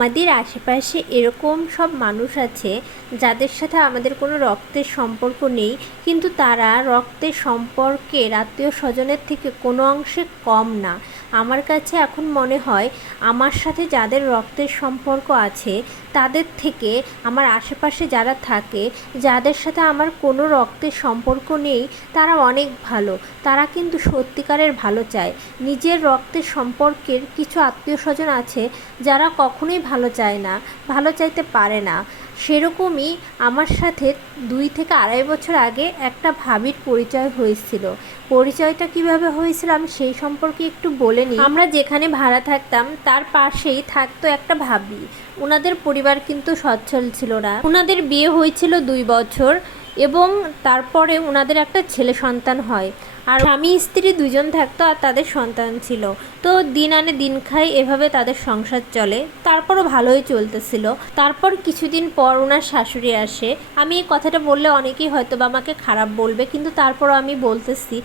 আমাদের আশেপাশে এরকম সব মানুষ আছে যাদের সাথে আমাদের কোনো রক্তের সম্পর্ক নেই, কিন্তু তারা রক্তের সম্পর্কের আত্মীয় স্বজনের থেকে কোনো অংশে কম না। আমার কাছে এখন মনে হয় আমার সাথে যাদের রক্তের সম্পর্ক আছে, তাদের থেকে আমার আশেপাশে যারা থাকে, যাদের সাথে আমার কোনো রক্তের সম্পর্ক নেই, তারা অনেক ভালো। তারা কিন্তু সত্যিকারের ভালো চায়। নিজের রক্তের সম্পর্কের কিছু আত্মীয় স্বজন আছে যারা কখনোই ভালো চায় না, ভালো চাইতে পারে না। সেরকমই আমার সাথে দুই থেকে আড়াই বছর আগে একটা ভাবির পরিচয় হয়েছিল। পরিচয়টা কীভাবে হয়েছিল আমি সেই সম্পর্কে একটু বলে নিই। আমরা যেখানে ভাড়া থাকতাম, তার পাশেই থাকতো একটা ভাবি। ওনাদের পরিবার কিন্তু সচ্ছল ছিল না। ওনাদের বিয়ে হয়েছিল দুই বছর এবং তারপরে ওনাদের একটা ছেলে সন্তান হয়। আর স্বামী, স্ত্রী দুজন থাকতো আর তাদের সন্তান ছিল। তো দিন আনে দিন খাই এভাবে তাদের সংসার চলে। তারপরও ভালোই চলতেছিল। তারপর কিছুদিন পর ওনার শাশুড়ি আসে। আমি এই কথাটা বললে অনেকেই হয়তো বা আমাকে খারাপ বলবে, কিন্তু তারপরও আমি বলতেছি,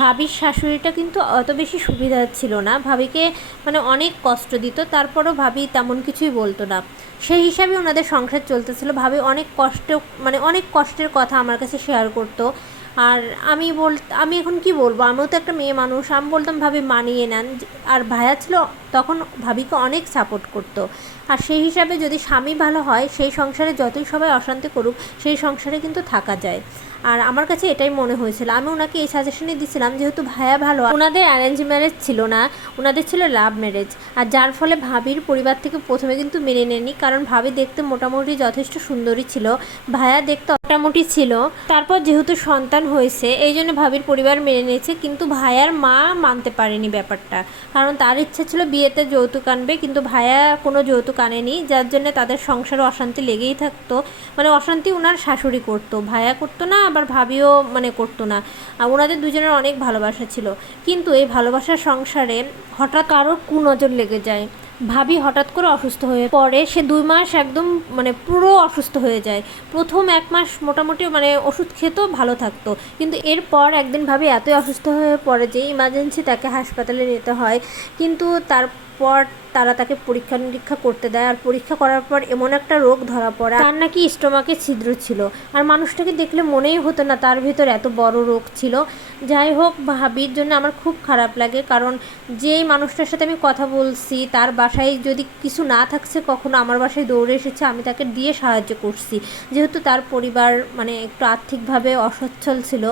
ভাবির শাশুড়িটা কিন্তু অত বেশি সুবিধার ছিল না। ভাবিকে মানে অনেক কষ্ট দিত, তারপরও ভাবি তেমন কিছুই বলতো না। সেই হিসাবে ওনাদের সংসার চলতেছিল। ভাবি অনেক কষ্ট মানে অনেক কষ্টের কথা আমার কাছে শেয়ার করতো। আর আমি বল, আমি এখন কি বলব? আমিও তো একটা মেয়ে মানুষ, আমি বলতাম ভাবি মানিয়ে নেন। আর ভাইয়া ছিল, তখন ভাবিকে অনেক সাপোর্ট করতো। আর সেই হিসাবে যদি স্বামী ভালো হয়, সেই সংসারে যতই সবাই অশান্তি করুক, সেই সংসারে কিন্তু থাকা যায়। আর আমার কাছে এটাই মনে হয়েছিল। আমি ওনাকে এই সাজেশনই দিছিলাম যেহেতু ভাইয়া ভালো, ওনাদের অ্যারেঞ্জ ম্যারেজ ছিল না, ওনাদের ছিল লাভ ম্যারেজ আর যার ফলে ভাবির পরিবার থেকে প্রথমে কিন্তু মেনে নেয়নি, কারণ ভাবি দেখতে মোটামুটি যথেষ্ট সুন্দরী ছিল, ভাইয়া দেখতে মোটামুটি ছিল। তারপর যেহেতু সন্তান হয়েছে, এই জন্য ভাবির পরিবার মেনে নিয়েছে, কিন্তু ভাইয়ার মা মানতে পারেনি ব্যাপারটা। কারণ তার ইচ্ছা ছিল বিয়েতে যৌতুক আনবে, কিন্তু ভাইয়া কোনো যৌতুক আনেনি, যার জন্য তাদের সংসারে অশান্তি লেগেই থাকতো। মানে অশান্তি ওনার শাশুড়ি করতো, ভাইয়া করতো না আবার ভাবিও মানে করতো না। ওনাদের দুজনের অনেক ভালোবাসা ছিল। কিন্তু এই ভালোবাসার সংসারে হঠাৎ কারোর কুনজর লেগে যায়। ভাবি হঠাৎ করে অসুস্থ হয়ে পড়ে। সে দুই মাস একদম মানে পুরো অসুস্থ হয়ে যায়। প্রথম এক মাস মোটামুটি মানে ওষুধ খেতেও ভালো থাকতো। কিন্তু এরপর একদিন ভাবি এতই অসুস্থ হয়ে পড়ে যে ইমার্জেন্সি তাকে হাসপাতালে নিতে হয়। কিন্তু তারপর তারা তাকে পরীক্ষা নিরীক্ষা করতে দেয়। আর পরীক্ষা করার পর এমন একটা রোগ ধরা পড়ে। তার নাকি স্টোমাকে ছিদ্র ছিল। আর মানুষটাকে দেখলে মনেই হতো না তার ভিতর এত বড় রোগ ছিল। যাই হোক, ভাবির জন্য আমার খুব খারাপ লাগে। কারণ যেই মানুষটার সাথে আমি কথা বলছি, তার বাসায় যদি কিছু না থাকছে, কখনো আমার বাসায় দৌড়ে এসেছে, আমি তাকে দিয়ে সাহায্য করছি। যেহেতু তার পরিবার মানে একটু আর্থিকভাবে অসচ্ছল ছিল,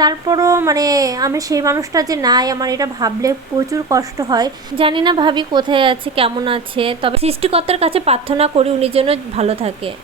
তারপরও মানে আমি সেই মানুষটা যে নাই, আমার এটা ভাবলে প্রচুর কষ্ট হয়। জানি না ভাবি কোথায় আছে, কেমন আছে, তবে সৃষ্টিকর্তার কাছে প্রার্থনা করি উনি যেন ভালো থাকে।